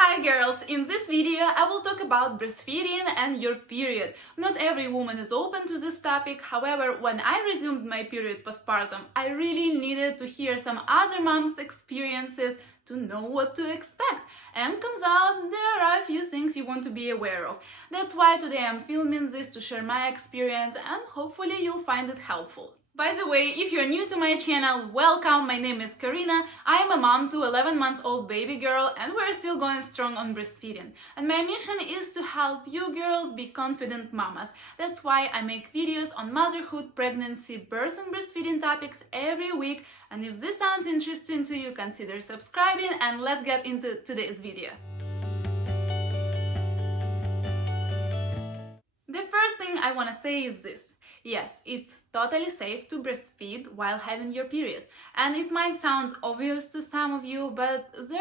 Hi girls, in this video I will talk about breastfeeding and your period. Not every woman is open to this topic, however, when I resumed my period postpartum, I really needed to hear some other moms' experiences to know what to expect. And comes out, there are a few things you want to be aware of. That's why today I'm filming this to share my experience and hopefully you'll find it helpful. By the way, if you're new to my channel, welcome, my name is Karyna. I am a mom to 11-month-old baby girl and we're still going strong on breastfeeding. And my mission is to help you girls be confident mamas. That's why I make videos on motherhood, pregnancy, birth and breastfeeding topics every week. And if this sounds interesting to you, consider subscribing and let's get into today's video. The first thing I want to say is this. Yes, it's totally safe to breastfeed while having your period. And it might sound obvious to some of you, but there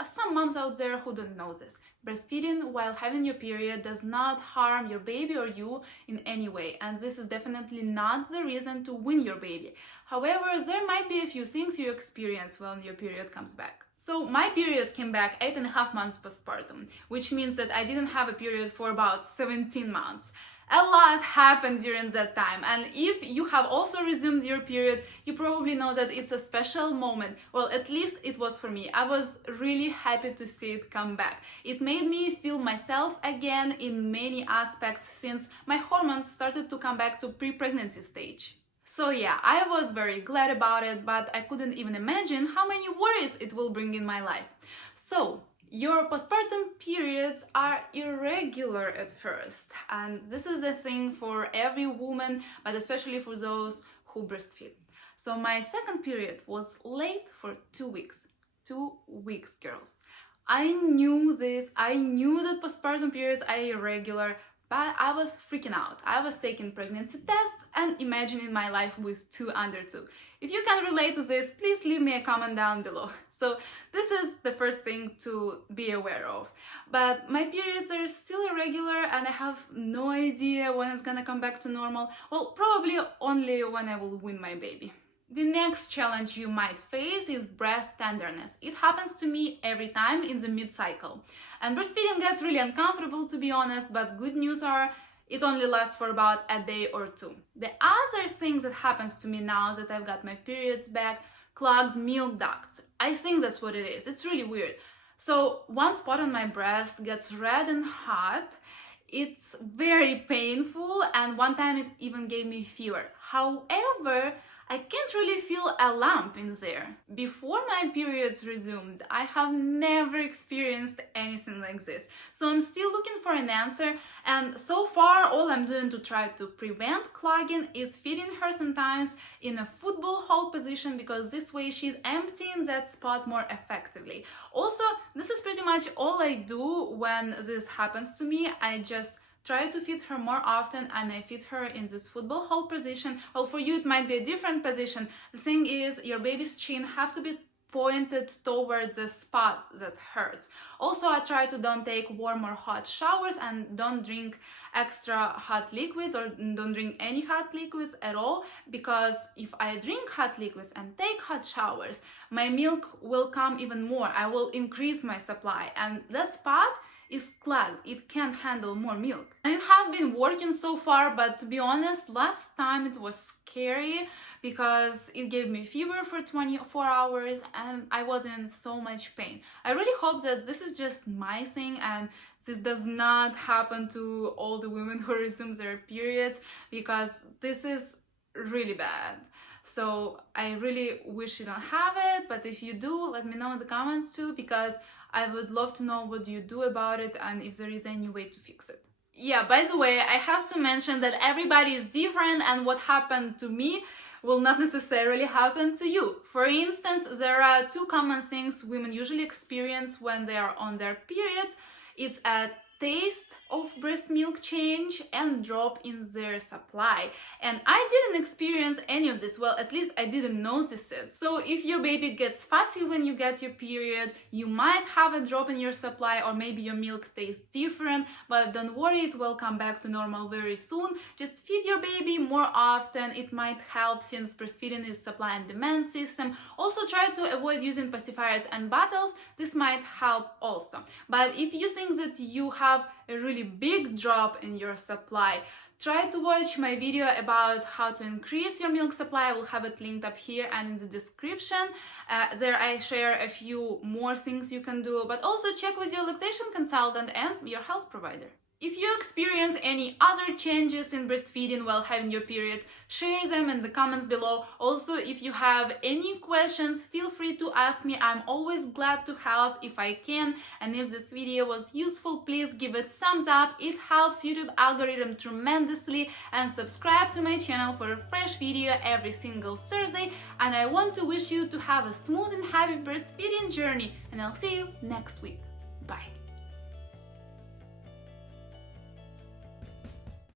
are some moms out there who don't know this. Breastfeeding while having your period does not harm your baby or you in any way, and this is definitely not the reason to win your baby. However, there might be a few things you experience when your period comes back. So my period came back 8.5 months postpartum, which means that I didn't have a period for about 17 months. A lot happened during that time, and if you have also resumed your period, you probably know that it's a special moment. Well, at least it was for me. I was really happy to see it come back. It made me feel myself again in many aspects since my hormones started to come back to pre-pregnancy stage. So yeah, I was very glad about it, but I couldn't even imagine how many worries it will bring in my life. So, your postpartum periods are irregular at first, and this is the thing for every woman, but especially for those who breastfeed. So my second period was late for 2 weeks. 2 weeks, girls. I knew this, I knew that postpartum periods are irregular, but I was freaking out. I was taking pregnancy tests and imagining my life with 2 under 2. If you can relate to this, please leave me a comment down below. So this is the first thing to be aware of. But my periods are still irregular and I have no idea when it's gonna come back to normal. Well, probably only when I will win my baby. The next challenge you might face is breast tenderness. It happens to me every time in the mid-cycle. And breastfeeding gets really uncomfortable, to be honest, but good news are it only lasts for about a day or 2. The other thing that happens to me now that I've got my periods back, clogged milk ducts. I think that's what it is. It's really weird. So one spot on my breast gets red and hot. It's very painful, and one time it even gave me fever. However, I can't really feel a lump in there. Before my periods resumed, I have never experienced anything like this. So I'm still looking for an answer, and so far all I'm doing to try to prevent clogging is feeding her sometimes in a football hold position, because this way she's emptying that spot more effectively. Also, this is pretty much all I do when this happens to me. I just try to feed her more often and I feed her in this football hold position. Well, for you it might be a different position. The thing is, your baby's chin have to be pointed towards the spot that hurts. Also, I try to don't take warm or hot showers and don't drink extra hot liquids or don't drink any hot liquids at all, because if I drink hot liquids and take hot showers, my milk will come even more. I will increase my supply and that spot is clogged. It can't handle more milk. And it have been working so far, but to be honest, last time it was scary because it gave me fever for 24 hours and I was in so much pain. I really hope that this is just my thing and this does not happen to all the women who resume their periods, because this is really bad. So I really wish you don't have it, but if you do, let me know in the comments too, because I would love to know what you do about it and if there is any way to fix it. Yeah, by the way, I have to mention that everybody is different and what happened to me will not necessarily happen to you. For instance, there are 2 common things women usually experience when they are on their periods. It's a taste of breast milk change and drop in their supply. And I didn't experience any of this. Well, at least I didn't notice it. So if your baby gets fussy when you get your period, you might have a drop in your supply, or maybe your milk tastes different, but don't worry, it will come back to normal very soon. Just feed your baby more often. It might help, since breastfeeding is supply and demand system. Also try to avoid using pacifiers and bottles. This might help also. But if you think that you have a really big drop in your supply, try to watch my video about how to increase your milk supply. I will have it linked up here and in the description. There I share a few more things you can do, but also check with your lactation consultant and your health provider. If you experience any other changes in breastfeeding while having your period, share them in the comments below. Also, if you have any questions, feel free to ask me. I'm always glad to help if I can. And if this video was useful, please give it thumbs up. It helps YouTube algorithm tremendously. And subscribe to my channel for a fresh video every single Thursday. And I want to wish you to have a smooth and happy breastfeeding journey. And I'll see you next week. Bye.